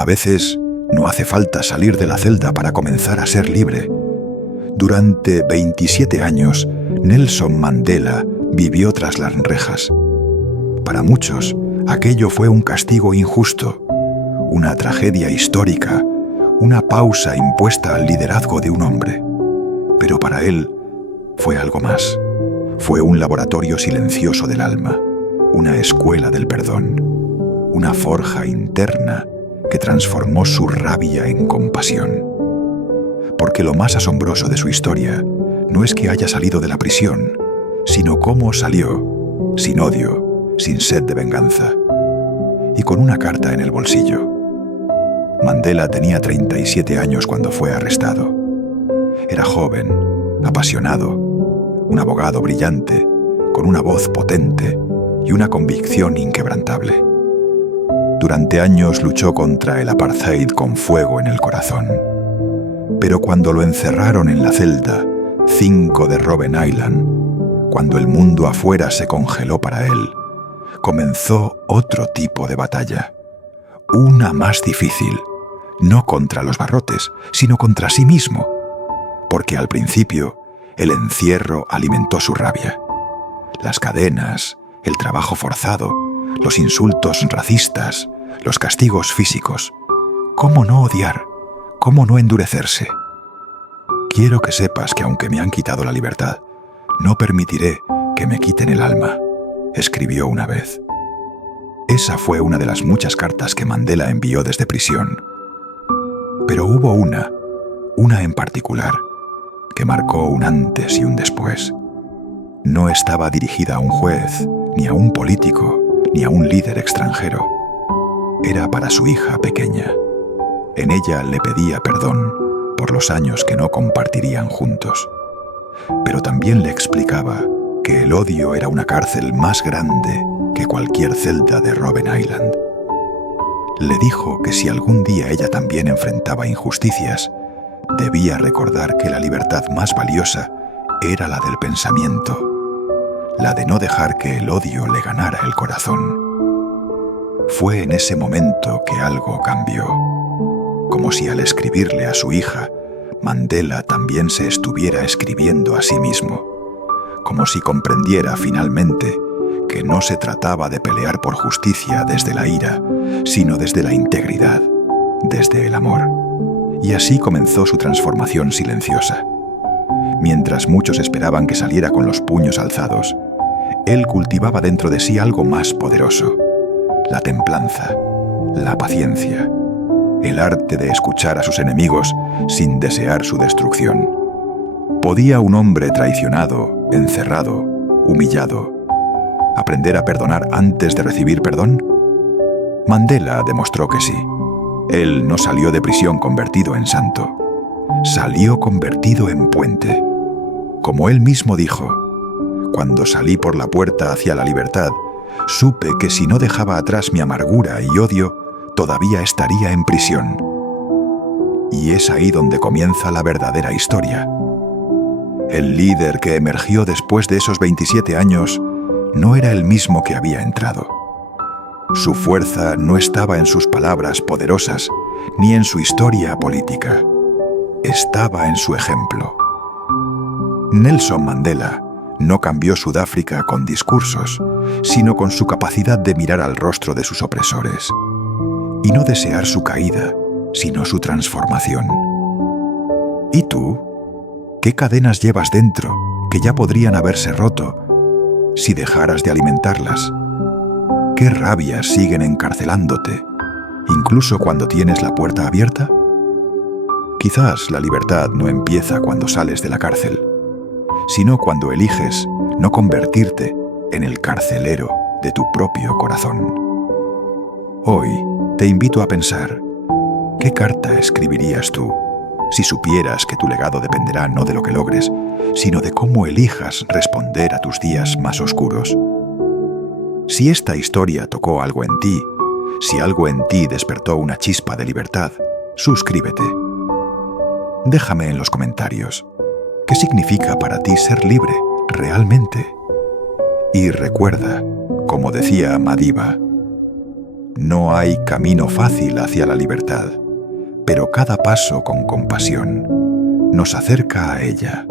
A veces no hace falta salir de la celda para comenzar a ser libre. Durante 27 años, Nelson Mandela vivió tras las rejas. Para muchos, aquello fue un castigo injusto, una tragedia histórica, una pausa impuesta al liderazgo de un hombre. Pero para él fue algo más. Fue un laboratorio silencioso del alma, una escuela del perdón, una forja interna que transformó su rabia en compasión. Porque lo más asombroso de su historia no es que haya salido de la prisión, sino cómo salió, sin odio, sin sed de venganza, y con una carta en el bolsillo. Mandela tenía 37 años cuando fue arrestado. Era joven, apasionado, un abogado brillante, con una voz potente y una convicción inquebrantable. Durante años luchó contra el apartheid con fuego en el corazón. Pero cuando lo encerraron en la celda 5 de Robben Island, cuando el mundo afuera se congeló para él, comenzó otro tipo de batalla. Una más difícil, no contra los barrotes, sino contra sí mismo. Porque al principio, el encierro alimentó su rabia. Las cadenas, el trabajo forzado, los insultos racistas, los castigos físicos. ¿Cómo no odiar? ¿Cómo no endurecerse? Quiero que sepas que aunque me han quitado la libertad, no permitiré que me quiten el alma, escribió una vez. Esa fue una de las muchas cartas que Mandela envió desde prisión. Pero hubo una en particular, que marcó un antes y un después. No estaba dirigida a un juez, ni a un político, ni a un líder extranjero. Era para su hija pequeña. En ella le pedía perdón por los años que no compartirían juntos. Pero también le explicaba que el odio era una cárcel más grande que cualquier celda de Robben Island. Le dijo que si algún día ella también enfrentaba injusticias, debía recordar que la libertad más valiosa era la del pensamiento, la de no dejar que el odio le ganara el corazón. Fue en ese momento que algo cambió, como si al escribirle a su hija, Mandela también se estuviera escribiendo a sí mismo, como si comprendiera finalmente que no se trataba de pelear por justicia desde la ira, sino desde la integridad, desde el amor. Y así comenzó su transformación silenciosa. Mientras muchos esperaban que saliera con los puños alzados, él cultivaba dentro de sí algo más poderoso: la templanza, la paciencia, el arte de escuchar a sus enemigos sin desear su destrucción. ¿Podía un hombre traicionado, encerrado, humillado, aprender a perdonar antes de recibir perdón? Mandela demostró que sí. Él no salió de prisión convertido en santo. Salió convertido en puente. Como él mismo dijo: cuando salí por la puerta hacia la libertad, supe que si no dejaba atrás mi amargura y odio, todavía estaría en prisión. Y es ahí donde comienza la verdadera historia. El líder que emergió después de esos 27 años no era el mismo que había entrado. Su fuerza no estaba en sus palabras poderosas, ni en su historia política. Estaba en su ejemplo. Nelson Mandela no cambió Sudáfrica con discursos, sino con su capacidad de mirar al rostro de sus opresores, y no desear su caída, sino su transformación. ¿Y tú? ¿Qué cadenas llevas dentro que ya podrían haberse roto si dejaras de alimentarlas? ¿Qué rabias siguen encarcelándote, incluso cuando tienes la puerta abierta? Quizás la libertad no empieza cuando sales de la cárcel, sino cuando eliges no convertirte en el carcelero de tu propio corazón. Hoy te invito a pensar: ¿qué carta escribirías tú si supieras que tu legado dependerá no de lo que logres, sino de cómo elijas responder a tus días más oscuros? Si esta historia tocó algo en ti, si algo en ti despertó una chispa de libertad, suscríbete. Déjame en los comentarios qué significa para ti ser libre realmente. Y recuerda, como decía Madiba, No hay camino fácil hacia la libertad, pero cada paso con compasión nos acerca a ella.